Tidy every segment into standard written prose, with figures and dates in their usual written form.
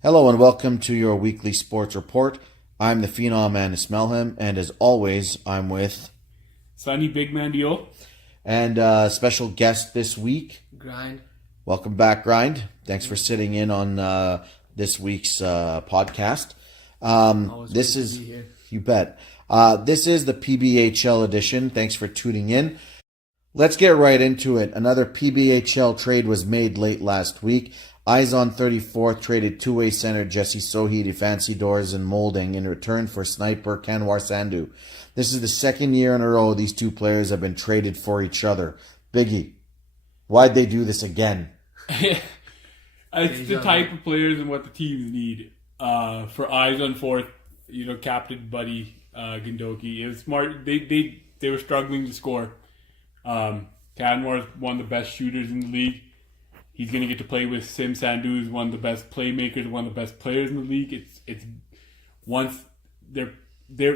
Hello and welcome to your weekly sports report. I'm the Phenom Anis Melham, and as always, I'm with Sunny Big Man Deal. and special guest this week. Grind. Welcome back, Grind. Thanks for sitting in on this week's podcast. Always This great to is be here. you bet. This is the PBHL edition. Thanks for tuning in. Let's get right into it. Another PBHL trade was made late last week. Eyes on 34th traded two-way center Jesse Sohi to Fancy Doors and Molding in return for sniper Kanwar Sandhu. This is the second year in a row these two players have been traded for each other. Biggie, why'd they do this again? It's the type of players and what the teams need. For Eyes on fourth, Captain Buddy Gindoki. It was smart. They were struggling to score. Kanwar is one of the best shooters in the league. He's going to get to play with Sim Sandhu, who's one of the best playmakers, one of the best players in the league. It's once they're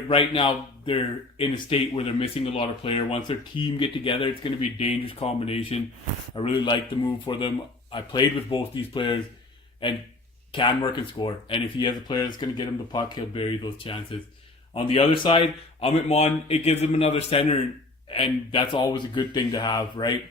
right now they're in a state where they're missing a lot of players. Once their team get together, it's going to be a dangerous combination. I really like the move for them. I played with both these players, and Kanwar can score. And if he has a player that's going to get him the puck, he'll bury those chances. On the other side, Amit Mon, it gives him another center, and that's always a good thing to have, right?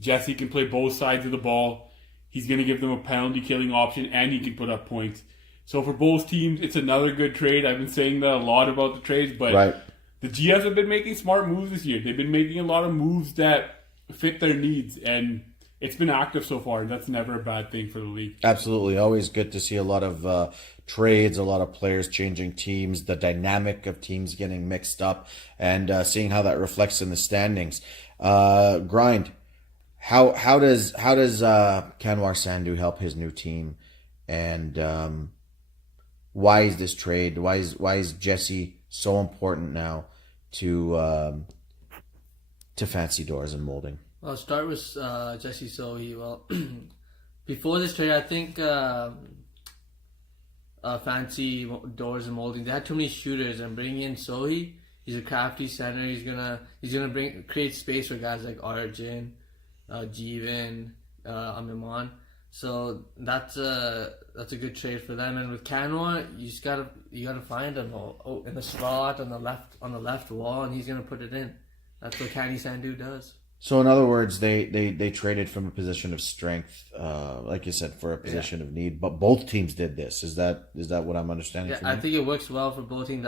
Jesse can play both sides of the ball. He's going to give them a penalty killing option, and he can put up points. So for both teams, it's another good trade. I've been saying that a lot about the trades, but The GFs have been making smart moves this year. They've been making a lot of moves that fit their needs, and it's been active so far. That's never a bad thing for the league. Absolutely. Always good to see a lot of trades, a lot of players changing teams, the dynamic of teams getting mixed up, and seeing how that reflects in the standings. Grind. How does Kanwar Sandhu help his new team, and why is this trade? Why is Jesse so important now to Fancy Doors and Molding? Well, I'll start with Jesse Sohi. Well, before this trade, I think Fancy Doors and Molding, they had too many shooters, and bringing in Sohi, he's a crafty center. He's gonna create space for guys like Arjun, Jeevan, Amiman. So that's a good trade for them. And with Kanwar, you gotta find him in the slot on the left wall, and he's gonna put it in. That's what Kanwar Sandhu does. So in other words, they traded from a position of strength, like you said, for a position of need. But both teams did this. Is that what I'm understanding? Yeah, I think it works well for both teams.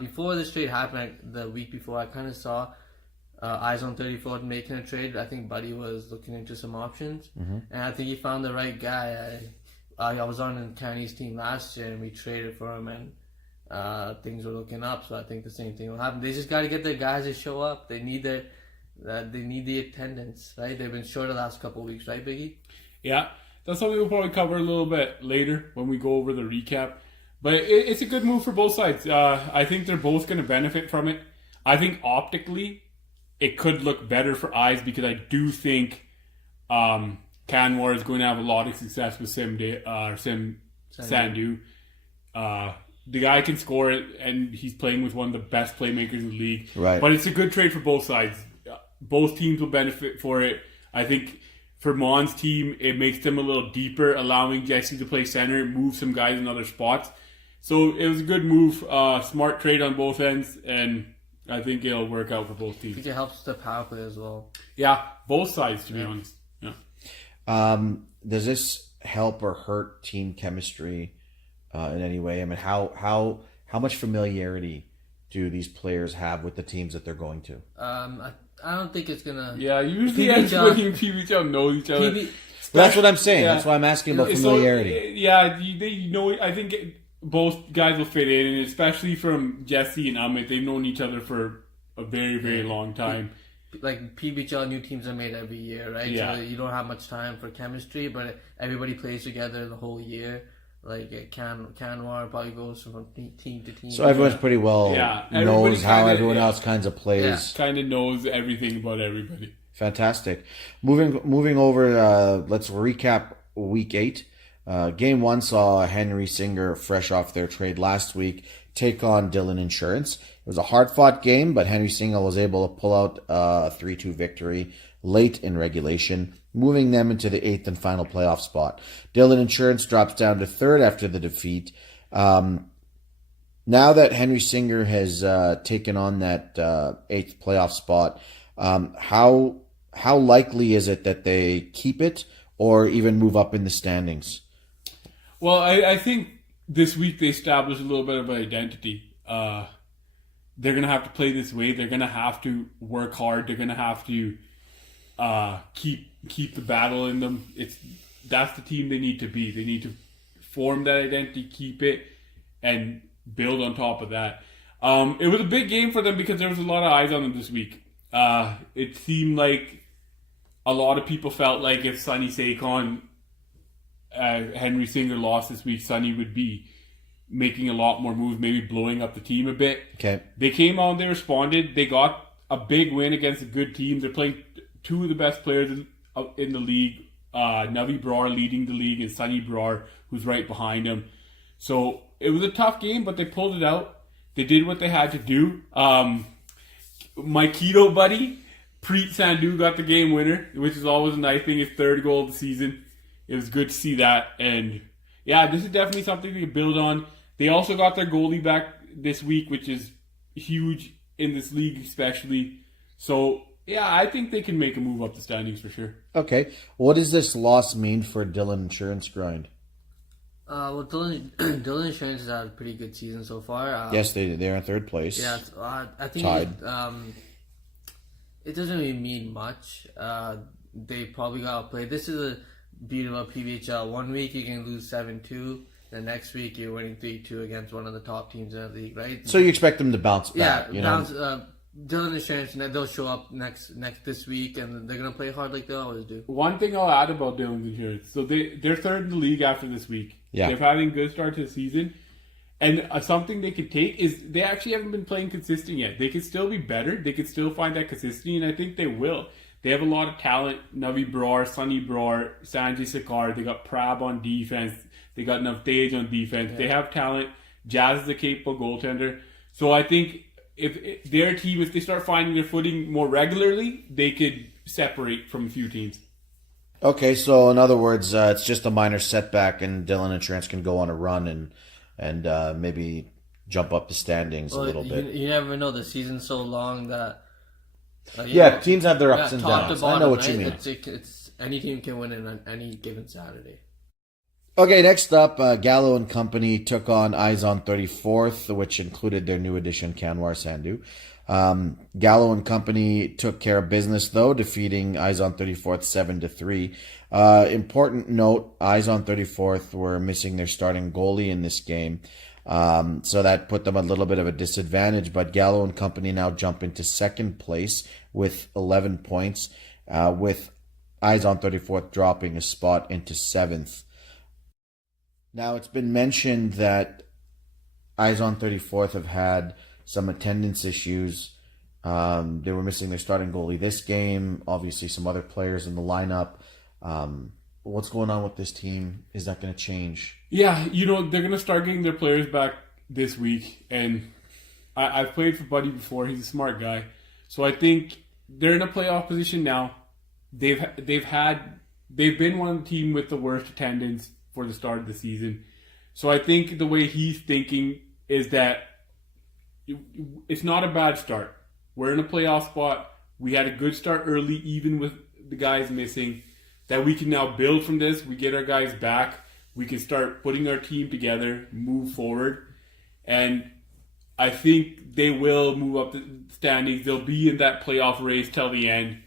Before this trade happened, the week before, I kind of saw Eyes on 34 making a trade. I think Buddy was looking into some options, and I think he found the right guy. I was on Kenny's team last year, and we traded for him, and things were looking up. So I think the same thing will happen. They just got to get their guys to show up. They need the attendance, right? They've been short the last couple of weeks, right, Biggie? Yeah, that's something we'll probably cover a little bit later when we go over the recap. But it's a good move for both sides. I think they're both going to benefit from it. I think optically, it could look better for Eyes because I do think Kanwar is going to have a lot of success with Sim Sandhu. The guy can score it, and he's playing with one of the best playmakers in the league. Right. But it's a good trade for both sides. Both teams will benefit for it. I think for Mon's team, it makes them a little deeper, allowing Jesse to play center, move some guys in other spots. So it was a good move, smart trade on both ends, and I think it'll work out for both I teams. think it helps the power play as well. Yeah, both sides, to be honest. Yeah. Does this help or hurt team chemistry in any way? I mean, how much familiarity do these players have with the teams that they're going to? I don't think it's gonna. Yeah, usually everybody in PBHL knows each other. That's what I'm saying. Yeah. That's why I'm asking about familiarity. They know. I think both guys will fit in, and especially from Jesse and Amit, they've known each other for a very, very long time. Like PBHL, new teams are made every year, right? Yeah. So you don't have much time for chemistry, but everybody plays together the whole year. Like Kanwar probably goes from team to team. So everyone's pretty well knows how everyone else kinds of plays. Yeah. Kind of knows everything about everybody. Fantastic. Moving over, let's recap week 8. Game 1 saw Henry Singer, fresh off their trade last week, take on Dillon Insurance. It was a hard-fought game, but Henry Singer was able to pull out a 3-2 victory late in regulation. moving them into the 8th and final playoff spot. Dillon Insurance drops down to 3rd after the defeat. Now that Henry Singer has taken on that 8th playoff spot, how likely is it that they keep it or even move up in the standings? Well, I think this week they established a little bit of an identity. They're going to have to play this way. They're going to have to work hard. They're going to have to keep the battle in them. That's the team they need to be. They need to form that identity, keep it, and build on top of that. It was a big game for them because there was a lot of eyes on them this week. It seemed like a lot of people felt like if Sonny Saquon, Henry Singer lost this week, Sonny would be making a lot more moves, maybe blowing up the team a bit. Okay. They came out and they responded. They got a big win against a good team. They're playing two of the best players in the league. Navi Brar leading the league and Sonny Brar, who's right behind him. So it was a tough game, but they pulled it out. They did what they had to do. My keto buddy, Preet Sandhu, got the game winner, which is always a nice thing. His 3rd goal of the season. It was good to see that. And yeah, this is definitely something they can build on. They also got their goalie back this week, which is huge in this league especially. So yeah, I think they can make a move up the standings for sure. Okay. What does this loss mean for Dillon Insurance, Grind? Well, Dillon Insurance has had a pretty good season so far. Yes, they're in 3rd place. Yeah, I think Tied. it doesn't really mean much. They probably got to play. This is a beauty about PBHL. 1 week you can lose 7-2. The next week you're winning 3-2 against one of the top teams in the league, right? So you expect them to bounce back? Yeah, Dillon Insurance, and they'll show up this week, and they're gonna play hard like they always do. One thing I'll add about Dillon Insurance, so they're 3rd in the league after this week. Yeah. They're having a good start to the season. And something they could take is they actually haven't been playing consistent yet. They could still be better. They could still find that consistency, and I think they will. They have a lot of talent. Navi Brar, Sonny Brar, Sanjay Sakar. They got Prab on defense. They got Navtej on defense. Yeah. They have talent. Jazz is a capable goaltender. So I think if their team, if they start finding their footing more regularly, they could separate from a few teams. Okay, so in other words, it's just a minor setback, and Dillon Insurance can go on a run and maybe jump up the standings a little bit. You never know. The season's so long that teams have their ups and downs. Bottom, I know what right? you mean. It's any team can win it on any given Saturday. Okay, next up, Gallo and Company took on Eyes on 34th, which included their new addition, Kanwar Sandhu. Gallo and Company took care of business, though, defeating Eyes on 34th 7-3. Important note, Eyes on 34th were missing their starting goalie in this game, so that put them a little bit of a disadvantage, but Gallo and Company now jump into 2nd place with 11 points, with Eyes on 34th dropping a spot into 7th. Now, it's been mentioned that Eyes on 34th have had some attendance issues. They were missing their starting goalie this game. Obviously, some other players in the lineup. What's going on with this team? Is that going to change? Yeah, they're going to start getting their players back this week. And I've played for Buddy before. He's a smart guy. So I think they're in a playoff position now. They've been one of the team with the worst attendance for the start of the season. So I think the way he's thinking is that it's not a bad start. We're in a playoff spot. We had a good start early, even with the guys missing, that we can now build from this. We get our guys back. We can start putting our team together, move forward. And I think they will move up the standings. They'll be in that playoff race till the end.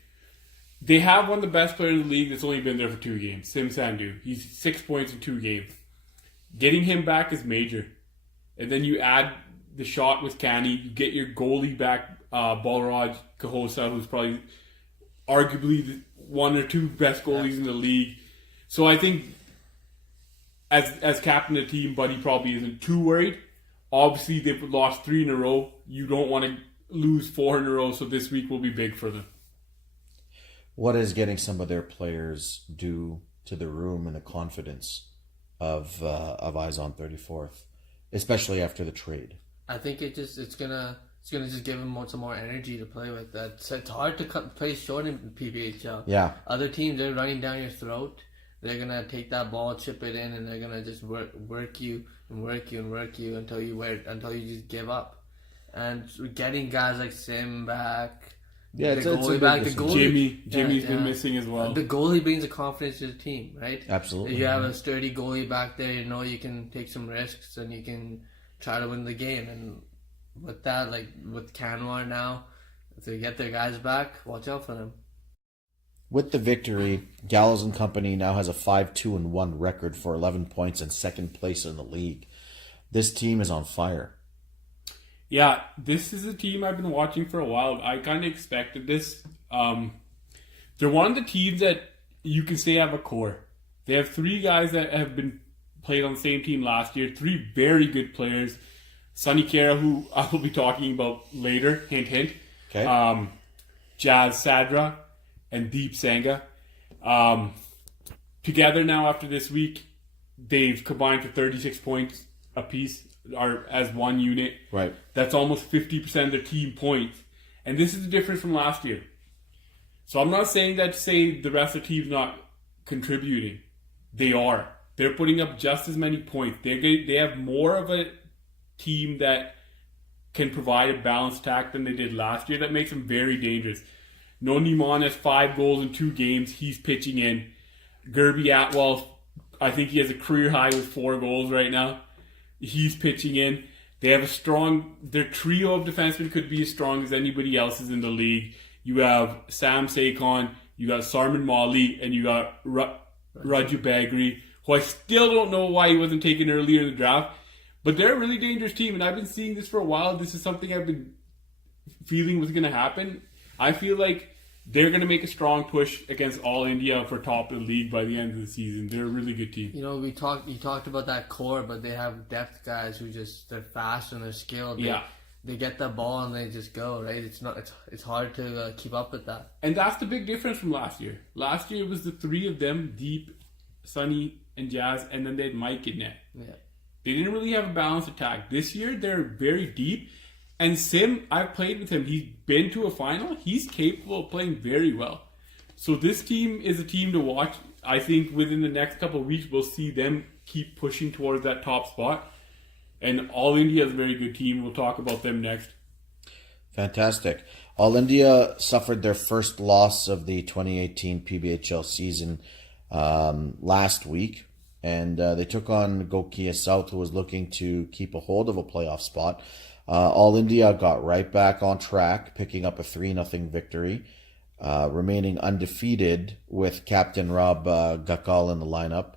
They have one of the best players in the league that's only been there for 2 games, Sim Sandhu. He's 6 points in 2 games. Getting him back is major. And then you add the shot with Canny, you get your goalie back, Balraj Kahosa, who's probably arguably the 1 or 2 best goalies in the league. So I think as captain of the team, Buddy probably isn't too worried. Obviously, they've lost 3 in a row. You don't want to lose 4 in a row, so this week will be big for them. What is getting some of their players due to the room and the confidence of Eyes on 34th, especially after the trade? I think it's gonna it's gonna just give him some more energy to play with. It's hard to play short in PBHL. Yeah. Other teams, they're running down your throat. They're gonna take that ball, chip it in, and they're gonna just work you until you just give up. And getting guys like Sim back, Yeah, the it's a goalie big back, the difference. goalie. Jimmy's been missing as well. The goalie brings the confidence to the team, right? Absolutely. If you have a sturdy goalie back there, you know you can take some risks and you can try to win the game. And with that, like with Canwar now, if they get their guys back, watch out for them. With the victory, Gallows and Company now has a 5-2-1 record for 11 points and second place in the league. This team is on fire. Yeah, this is a team I've been watching for a while. I kind of expected this. They're one of the teams that you can say have a core. They have 3 guys that have been played on the same team last year. 3 very good players. Sonny Kara, who I will be talking about later, hint, hint. Okay. Jazz Sadra and Deep Sangha. Together now after this week, they've combined for 36 points apiece, or as one unit. Right. That's almost 50% of their team points. And this is the difference from last year. So I'm not saying that to say the rest of the team's not contributing. They are. They're putting up just as many points. They have more of a team that can provide a balanced attack than they did last year. That makes them very dangerous. Noni Mon has 5 goals in 2 games. He's pitching in. Gerby Atwell, I think he has a career high with 4 goals right now. He's pitching in. They have their trio of defensemen could be as strong as anybody else's in the league. You have Sam Sakon, you got Sarman Mali, and you got Raju Bagri, who I still don't know why he wasn't taken earlier in the draft. But they're a really dangerous team, and I've been seeing this for a while. This is something I've been feeling was going to happen. I feel like they're going to make a strong push against All India for top of the league by the end of the season. They're a really good team. You know, you talked about that core, but they have depth guys who they're fast and they're skilled. They get the ball and they just go, right? It's hard to keep up with that. And that's the big difference from last year. Last year it was the 3 of them, Deep, Sonny, and Jazz, and then they had Mike in net. Yeah. They didn't really have a balanced attack. This year they're very deep. And Sim, I've played with him. He's been to a final. He's capable of playing very well. So this team is a team to watch. I think within the next couple of weeks, we'll see them keep pushing towards that top spot. And All India is a very good team. We'll talk about them next. Fantastic. All India suffered their first loss of the 2018 PBHL season last week. And they took on Gokia South, who was looking to keep a hold of a playoff spot. All India got right back on track, picking up a 3-0 victory, remaining undefeated with Captain Rob Gakal in the lineup.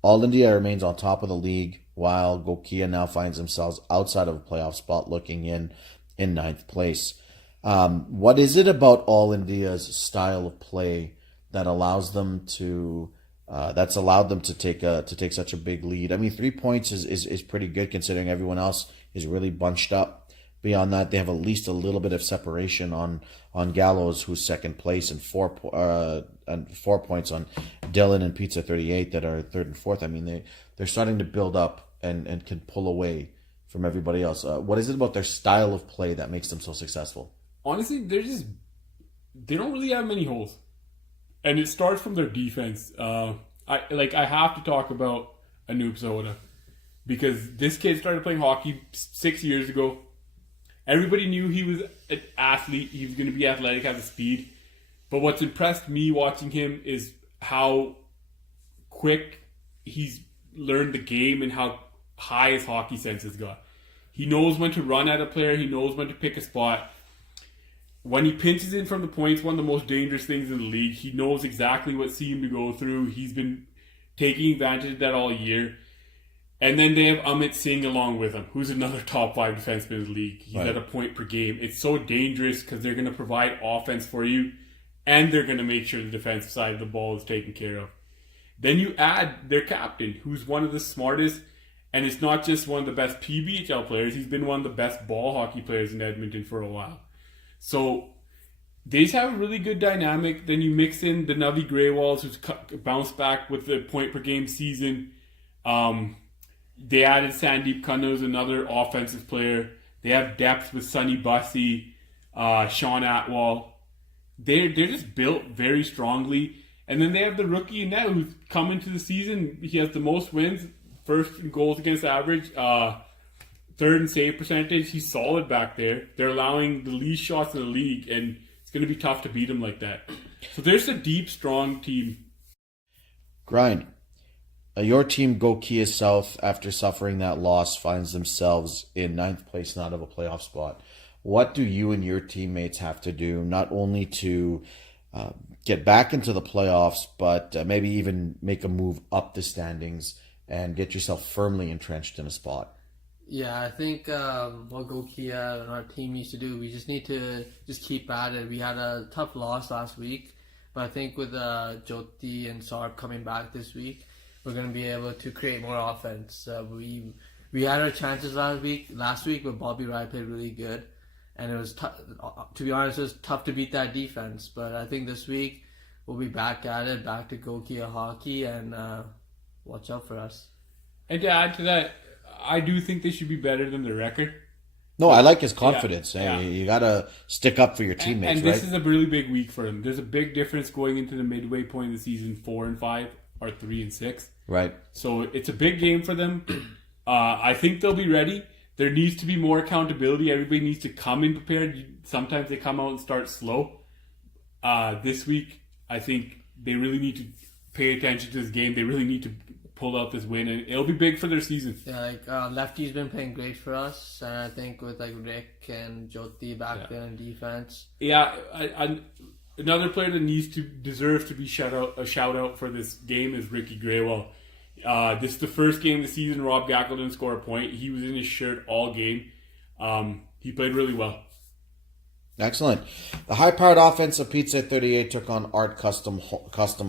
All India remains on top of the league, while Gokia now finds themselves outside of a playoff spot, looking in 9th place. What is it about All India's style of play that allows them to that's allowed them to take such a big lead? I mean, 3 points is pretty good considering everyone else is really bunched up. Beyond that, they have at least a little bit of separation on Gallows, who's second place, and 4 points on Dylan and Pizza 38 that are third and fourth. I mean, they're starting to build up and can pull away from everybody else. What is it about their style of play that makes them so successful? Honestly, they don't really have many holes, and it starts from their defense. I have to talk about Anoop Soda, because this kid started playing hockey 6 years ago. Everybody knew he was an athlete. He was going to be athletic, have the speed. But what's impressed me watching him is how quick he's learned the game and how high his hockey sense has got. He knows when to run at a player. He knows when to pick a spot. When he pinches in from the points, one of the most dangerous things in the league, he knows exactly what seam to go through. He's been taking advantage of that all year. And then they have Amit Singh along with him, who's another top 5 defenseman in the league. He's at a point per game. It's so dangerous because they're going to provide offense for you, and they're going to make sure the defensive side of the ball is taken care of. Then you add their captain, who's one of the smartest, and it's not just one of the best PBHL players. He's been one of the best ball hockey players in Edmonton for a while. So they just have a really good dynamic. Then you mix in the Navi Greywalls, who's bounced back with the point per game season. They added Sandeep Khanna, who's another offensive player. They have depth with Sonny Bussey, Sean Atwell. They're just built very strongly. And then they have the rookie in net who's come into the season. He has the most wins, first in goals against average, third in save percentage. He's solid back there. They're allowing the least shots in the league, and it's going to be tough to beat him like that. So there's a deep, strong team. Grind. Your team, Gokia South, after suffering that loss, finds themselves in 9th place and out of a playoff spot. What do you and your teammates have to do, not only to get back into the playoffs, but maybe even make a move up the standings and get yourself firmly entrenched in a spot? Yeah, I think what Gokia and our team needs to do, we just need to just keep at it. We had a tough loss last week, but I think with Jyoti and Sarp coming back this week, we're going to be able to create more offense. We had our chances last week, but Bobby Rai played really good. And it was tough. To be honest, it was tough to beat that defense. But I think this week we'll be back at it, back to Gokia hockey, and watch out for us. And to add to that, I do think they should be better than their record. No, I like his confidence. Yeah. Hey, you got to stick up for your teammates, and this is a really big week for him. There's a big difference going into the midway point of the season. 4-5 or 3-6. Right. So it's a big game for them. I think they'll be ready. There needs to be more accountability. Everybody needs to come in prepared. Sometimes they come out and start slow. This week, I think they really need to pay attention to this game. They really need to pull out this win, and it'll be big for their season. Yeah, Lefty's been playing great for us, and I think with Rick and Jyoti back there in defense. Yeah, another player that deserves to be a shout out for this game is Ricky Graywell. This is the first game of the season Rob Gackle didn't score a point. He was in his shirt all game. He played really well. Excellent. The high-powered offense of Pizza 38 took on Art Custom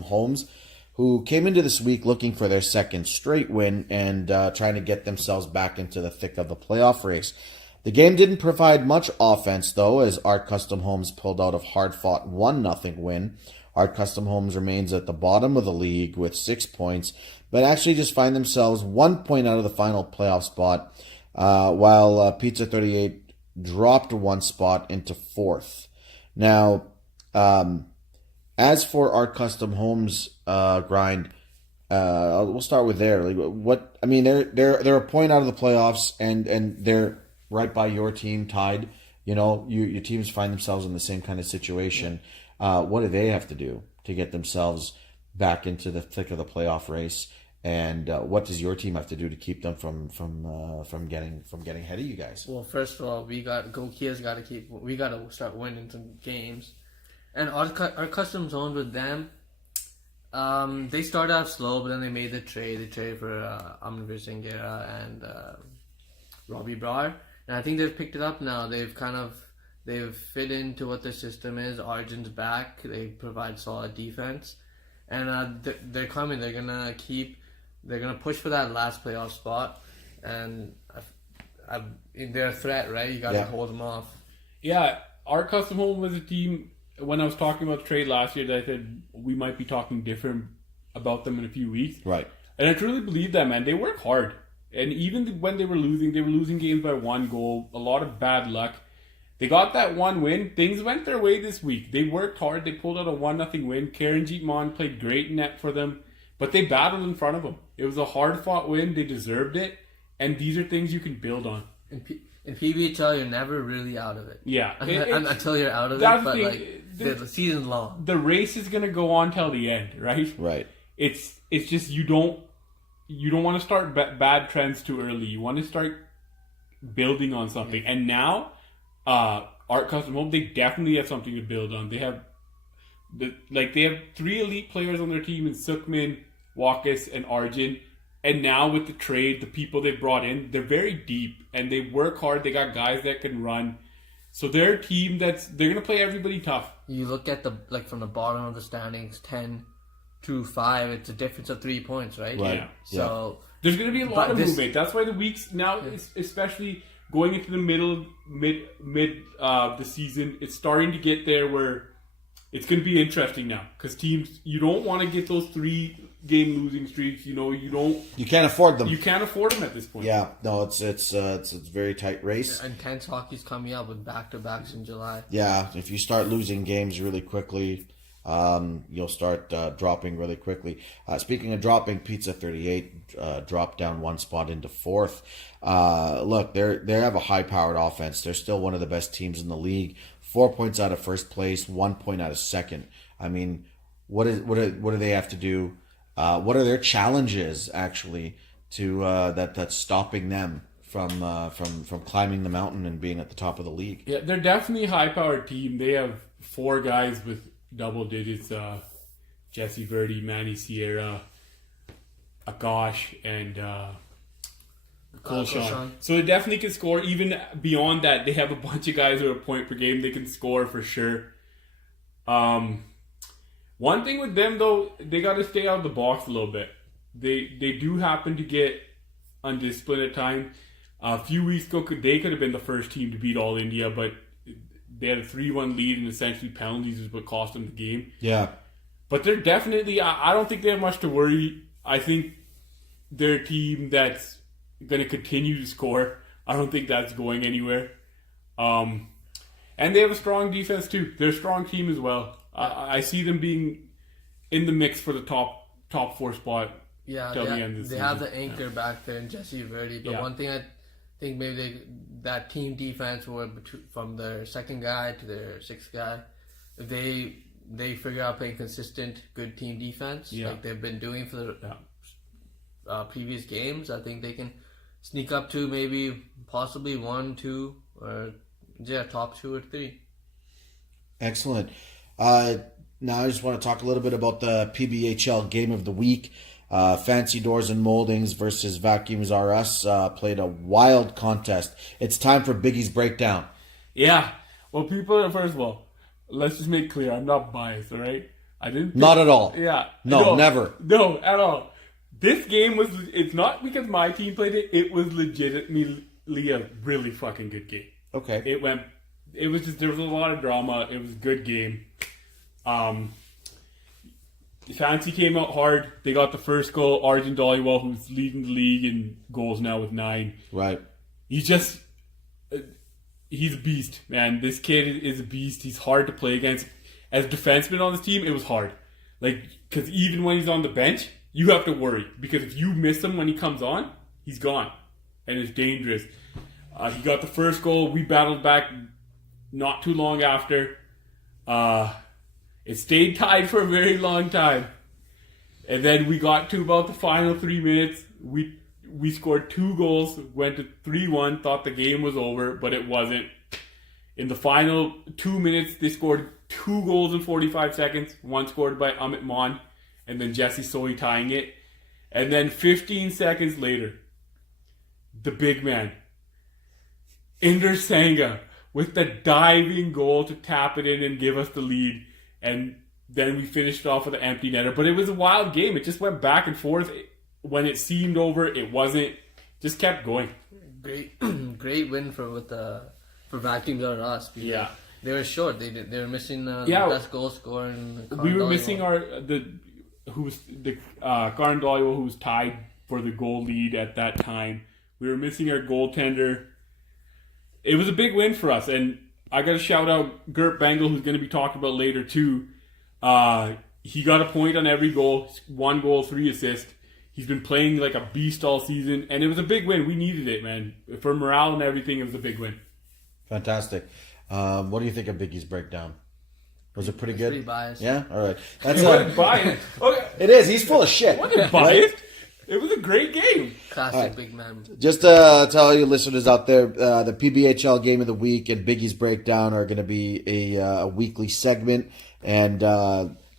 Homes, who came into this week looking for their second straight win and trying to get themselves back into the thick of the playoff race. The game didn't provide much offense, though, as Art Custom Homes pulled out a hard-fought 1-0 win. Art Custom Homes remains at the bottom of the league with 6 points, but actually just find themselves 1 point out of the final playoff spot, while Pizza 38 dropped 1 spot into 4th. Now, as for Art Custom Homes, Grind, we'll start with there. They're a point out of the playoffs, and they're right by your team, tied. You know, your teams find themselves in the same kind of situation. What do they have to do to get themselves back into the thick of the playoff race? And what does your team have to do to keep them from getting ahead of you guys? Well, first of all, we got to start winning some games, and our custom zones with them. They started off slow, but then they made the trade. They traded for Amr Singera and Robbie Brar, and I think they've picked it up now. They've fit into what their system is. Arjun's back. They provide solid defense, and they're coming. They're gonna push for that last playoff spot, and they're a threat, right? You gotta hold them off. Yeah, our custom home was a team. When I was talking about the trade last year, that I said we might be talking different about them in a few weeks. Right. And I truly believe that, man. They work hard, and even when they were losing games by 1 goal. A lot of bad luck. They got that 1 win. Things went their way this week. They worked hard. They pulled out a 1-0 win. Karanjeet Mon played great net for them, but they battled in front of them. It was a hard-fought win. They deserved it, and these are things you can build on. In PBHL, you're never really out of it. Yeah. Until you're out of it, but the season's long. The race is going to go on till the end, right? Right. It's just you don't want to start bad trends too early. You want to start building on something. Yeah. And now, Art Custom Home, they definitely have something to build on. They have 3 elite players on their team in Sukhman, Wakas, and Arjun. And now with the trade, the people they've brought in, they're very deep and they work hard. They got guys that can run. So they're a team they're going to play everybody tough. You look at from the bottom of the standings, 10-5, it's a difference of 3 points, right? Right. Yeah. So there's going to be a lot of movement. That's why the weeks now, especially going into the mid the season, it's starting to get there where it's going to be interesting now. Because teams, you don't want to get those 3 game losing streaks. You can't afford them. You can't afford them at this point. Yeah, no, it's a very tight race. Intense hockey's coming up with back-to-backs in July. Yeah, if you start losing games really quickly, you'll start dropping really quickly. Speaking of dropping, Pizza 38 dropped down one spot into fourth. Look, they have a high-powered offense. They're still one of the best teams in the league. 4 points out of first place, 1 point out of second. I mean, what do they have to do? What are their challenges actually to that's stopping them from climbing the mountain and being at the top of the league? Yeah, they're definitely a high-powered team. They have 4 guys with double digits: Jesse Verdi, Manny Sierra, Akash, and Colshawn. So they definitely can score. Even beyond that, they have a bunch of guys who are a point per game. They can score for sure. One thing with them though, they got to stay out of the box a little bit. They do happen to get undisciplined at times. A few weeks ago, they could have been the first team to beat All India, but they had a 3-1 lead and essentially penalties is what cost them the game. Yeah. But they're definitely, I don't think they have much to worry. I think they're a team that's going to continue to score. I don't think that's going anywhere. And they have a strong defense too. They're a strong team as well. I see them being in the mix for the top 4 spot. Yeah, they have the anchor back there in Jesse Verdi. But one thing I think maybe that team defense, from their second guy to their sixth guy, if they figure out playing consistent, good team defense like they've been doing for the previous games, I think they can sneak up to maybe possibly 1, 2, or top 2 or 3. Excellent. Now I just want to talk a little bit about the PBHL Game of the Week. Fancy Doors and Moldings versus Vacuums R Us played a wild contest. It's time for Biggie's Breakdown. Yeah. Well, first of all, let's just make clear, I'm not biased, all right? Not at all. Yeah. No, never. No, at all. This game it's not because my team played it, it was legitimately a really fucking good game. Okay. There was a lot of drama. It was a good game. Fancy came out hard. They got the first goal. Arjun Dhaliwal, who's leading the league in goals now with 9. Right. He's a beast, man. This kid is a beast. He's hard to play against. As a defenseman on this team, it was hard. Because even when he's on the bench, you have to worry. Because if you miss him when he comes on, he's gone. And it's dangerous. He got the first goal. We battled back not too long after. It stayed tied for a very long time. And then we got to about the final 3 minutes. We scored 2 goals, went to 3-1, thought the game was over, but it wasn't. In the final 2 minutes, they scored 2 goals in 45 seconds. One scored by Amit Mon, and then Jesse Soy tying it. And then 15 seconds later, the big man, Inder Sangha, with the diving goal to tap it in and give us the lead. And then we finished off with an empty netter. But it was a wild game. It just went back and forth. When it seemed over, it wasn't. Just kept going. Great win for Vacuums on us. Yeah. They were short. They were missing the best goal scorer. We were missing Karan Dhaliwal, who was tied for the goal lead at that time. We were missing our goaltender. It was a big win for us, and I got to shout out Gert Bengal, who's going to be talked about later too. He got a point on every goal, 1 goal, 3 assists. He's been playing like a beast all season, and it was a big win. We needed it, man. For morale and everything, it was a big win. Fantastic. What do you think of Biggie's Breakdown? Was it pretty good? Pretty biased. Yeah? All right. It wasn't biased. Okay. It is. He's full of shit. It wasn't biased. It was a great game. Classic big man. Just to tell you listeners out there, the PBHL Game of the Week and Biggie's Breakdown are going to be a weekly segment. And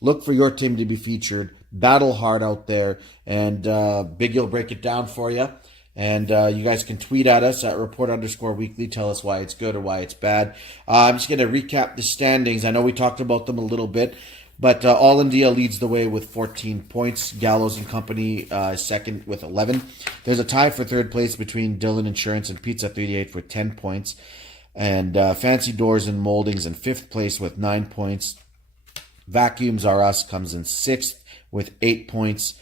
look for your team to be featured. Battle hard out there. And Biggie will break it down for you. And you guys can tweet at us at report_weekly. Tell us why it's good or why it's bad. I'm just going to recap the standings. I know we talked about them a little bit. But All India leads the way with 14 points. Gallows and Company second with 11. There's a tie for third place between Dylan Insurance and Pizza 38 for 10 points. And Fancy Doors and Moldings in fifth place with 9 points. Vacuums R Us comes in sixth with 8 points.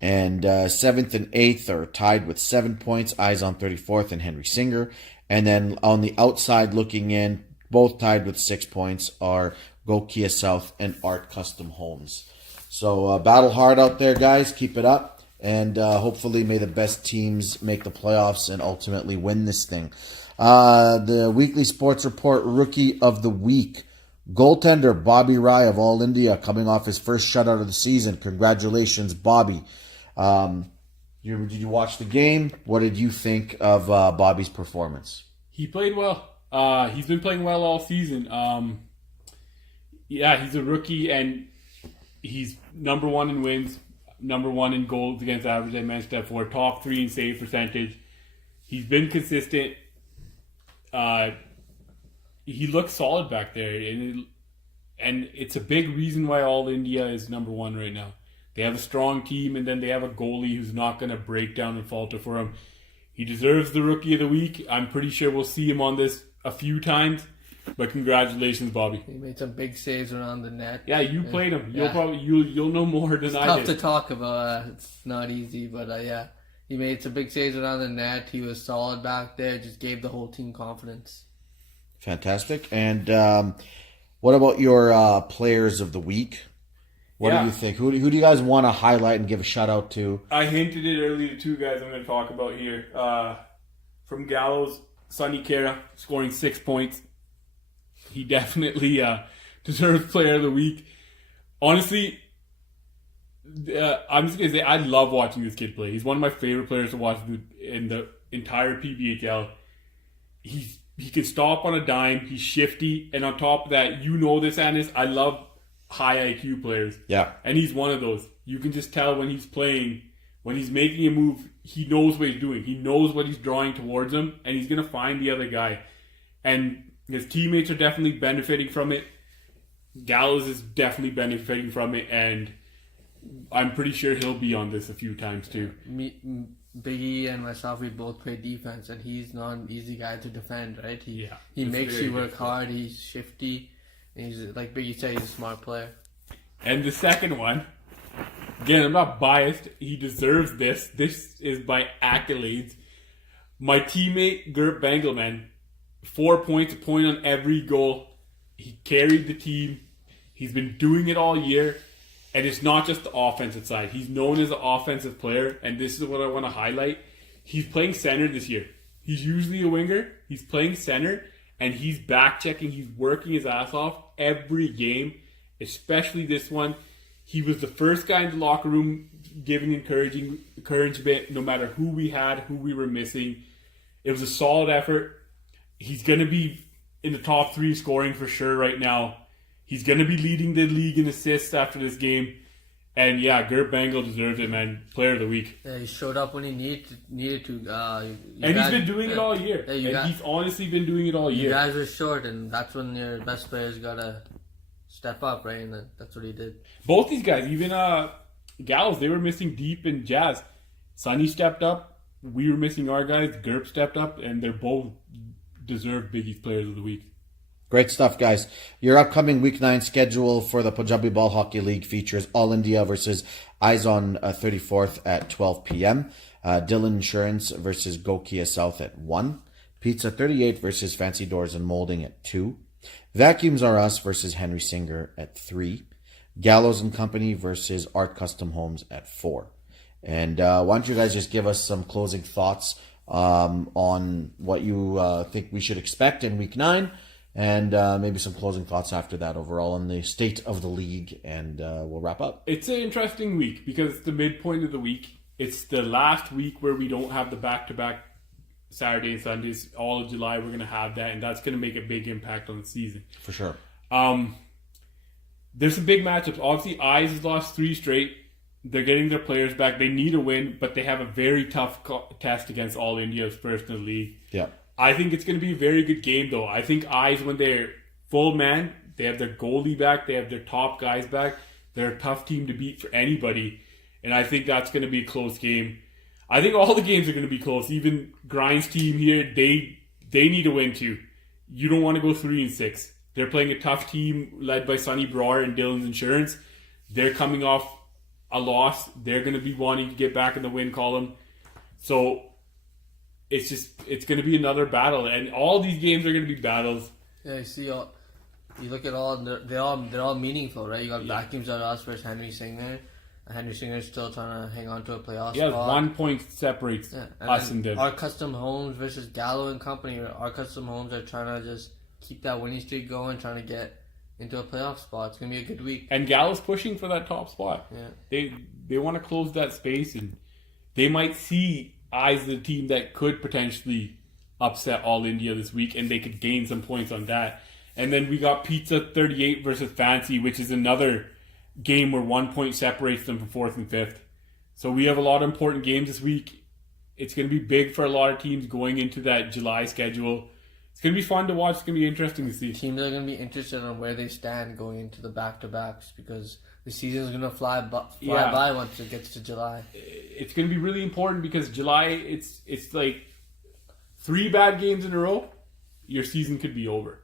And 7th and 8th are tied with 7 points. Eyes on 34th and Henry Singer. And then on the outside looking in, both tied with 6 points, are Go Kia South and Art Custom Homes. So battle hard out there, guys. Keep it up. And hopefully may the best teams make the playoffs and ultimately win this thing. The Weekly Sports Report Rookie of the Week. Goaltender Bobby Rai of All India coming off his first shutout of the season. Congratulations, Bobby. Did you watch the game? What did you think of Bobby's performance? He played well. He's been playing well all season. He's a rookie, and he's number 1 in wins, number 1 in goals against average, I mentioned that before, top 3 in save percentage. He's been consistent. He looks solid back there, and it's a big reason why All India is number 1 right now. They have a strong team, and then they have a goalie who's not going to break down and falter for him. He deserves the Rookie of the Week. I'm pretty sure we'll see him on this a few times, but congratulations, Bobby. He made some big saves around the net. Yeah, you played him. You'll know more than I did. Tough to talk about. It's not easy, but he made some big saves around the net. He was solid back there. Just gave the whole team confidence. Fantastic. And what about your players of the week? What do you think? Who do you guys want to highlight and give a shout out to? I hinted it earlier to 2 guys I'm going to talk about here. From Gallows, Sonny Kara scoring 6 points. He definitely deserves Player of the Week. Honestly, I'm just going to say I love watching this kid play. He's one of my favorite players to watch in the entire PBHL. He can stop on a dime. He's shifty. And on top of that, you know this, Anis, I love high IQ players. Yeah. And he's one of those. You can just tell when he's playing, when he's making a move, he knows what he's doing. He knows what he's drawing towards him, and he's going to find the other guy. And his teammates are definitely benefiting from it. Gallows is definitely benefiting from it, and I'm pretty sure he'll be on this a few times too. Biggie and myself, we both play defense, and he's not an easy guy to defend, right? He makes you work hard. He's shifty. He's, like Biggie said, he's a smart player. And the second one, again, I'm not biased. He deserves this. This is by accolades. My teammate, Gert Bengelman, 4 points, a point on every goal. He carried the team. He's been doing it all year. And it's not just the offensive side. He's known as an offensive player, and this is what I want to highlight. He's playing center this year. He's usually a winger. He's playing center, and he's back-checking. He's working his ass off every game, especially this one. He was the first guy in the locker room giving encouragement no matter who we had, who we were missing. It was a solid effort. He's going to be in the top 3 scoring for sure right now. He's going to be leading the league in assists after this game. And yeah, Gert Bengal deserves it, man. Player of the week. Yeah, he showed up when he needed to. He's been doing it all year. He's honestly been doing it all year. You guys are short, and that's when your best players got to step up, right? And that's what he did. Both these guys, even Gallows, they were missing Deep and Jazz. Sonny stepped up. We were missing our guys. Gerp stepped up, and they're both deserved Biggie's Players of the Week. Great stuff, guys. Your upcoming Week 9 schedule for the Punjabi Ball Hockey League features All India versus Eyes on 34th at 12 p.m. Dillon Insurance versus Go Kia South at 1. Pizza 38 versus Fancy Doors and Molding at 2. Vacuums R Us versus Henry Singer at 3. Gallows and Company versus Art Custom Homes at 4. And why don't you guys just give us some closing thoughts on what you think we should expect in Week 9, and maybe some closing thoughts after that overall on the state of the league, and we'll wrap up. It's an interesting week because it's the midpoint of the week. It's the last week where we don't have the back-to-back Saturday and Sundays. All of July we're going to have that, and that's going to make a big impact on the season. For sure. There's some big matchups. Obviously, Eyes has lost 3 straight. They're getting their players back. They need a win, but they have a very tough test against All India's first in the league. Yeah. I think it's going to be a very good game, though. I think Eyes, when they're full man, they have their goalie back, they have their top guys back. They're a tough team to beat for anybody, and I think that's going to be a close game. I think all the games are going to be close. Even Grind's team here, they need a win too. You don't want to go 3-6. They're playing a tough team led by Sonny Brower and Dillon's Insurance. They're coming off a loss, they're going to be wanting to get back in the win column. So it's going to be another battle, and all these games are going to be battles. Yeah, you look at all, they're all meaningful, right? You got Vacuums at us versus Henry Singer. Henry Singer's still trying to hang on to a playoff spot. 1 point separates us and them. Our Custom Homes versus Gallo and company. Our Custom Homes are trying to just keep that winning streak going, trying to get into a playoff spot. It's going to be a good week. And Gallo's pushing for that top spot. Yeah. They want to close that space, and they might see Eyes the team that could potentially upset All India this week, and they could gain some points on that. And then we got Pizza 38 versus Fancy, which is another game where 1 point separates them from 4th and 5th. So we have a lot of important games this week. It's going to be big for a lot of teams going into that July schedule. It's going to be fun to watch. It's going to be interesting to see. Teams are going to be interested on where they stand going into the back-to-backs because the season is going to fly by once it gets to July. It's going to be really important because July, it's like 3 bad games in a row, your season could be over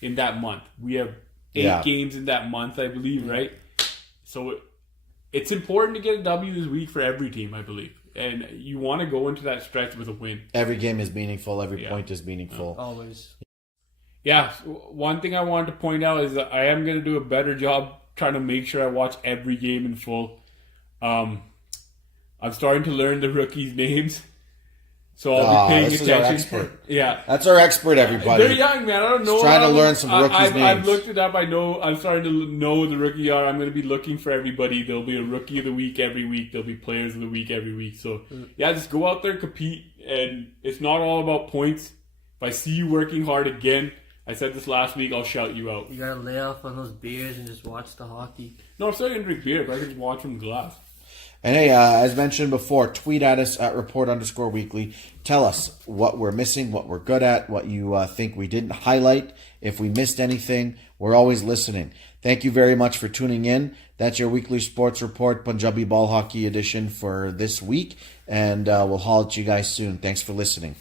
in that month. We have 8 games in that month, I believe, right? So it's important to get a W this week for every team, I believe. And you want to go into that stretch with a win. Every game is meaningful. Every point is meaningful. Always. Yeah. One thing I wanted to point out is that I am going to do a better job trying to make sure I watch every game in full. I'm starting to learn the rookies' names. So I'll be paying attention. Our expert. Yeah. That's our expert, everybody. They're young, man. I don't know. He's trying to learn some rookies' names. I've looked it up. I know. I'm starting to know the rookie are. I'm going to be looking for everybody. There'll be a rookie of the week every week. There'll be players of the week every week. So, yeah, just go out there, compete. And it's not all about points. If I see you working hard again, I said this last week, I'll shout you out. You got to lay off on those beers and just watch the hockey. No, I'm still going to drink beer, but I can just watch from the glass. And hey, as mentioned before, tweet at us at report_weekly. Tell us what we're missing, what we're good at, what you think we didn't highlight. If we missed anything, we're always listening. Thank you very much for tuning in. That's your weekly sports report, Punjabi Ball Hockey edition for this week. And we'll holler at you guys soon. Thanks for listening.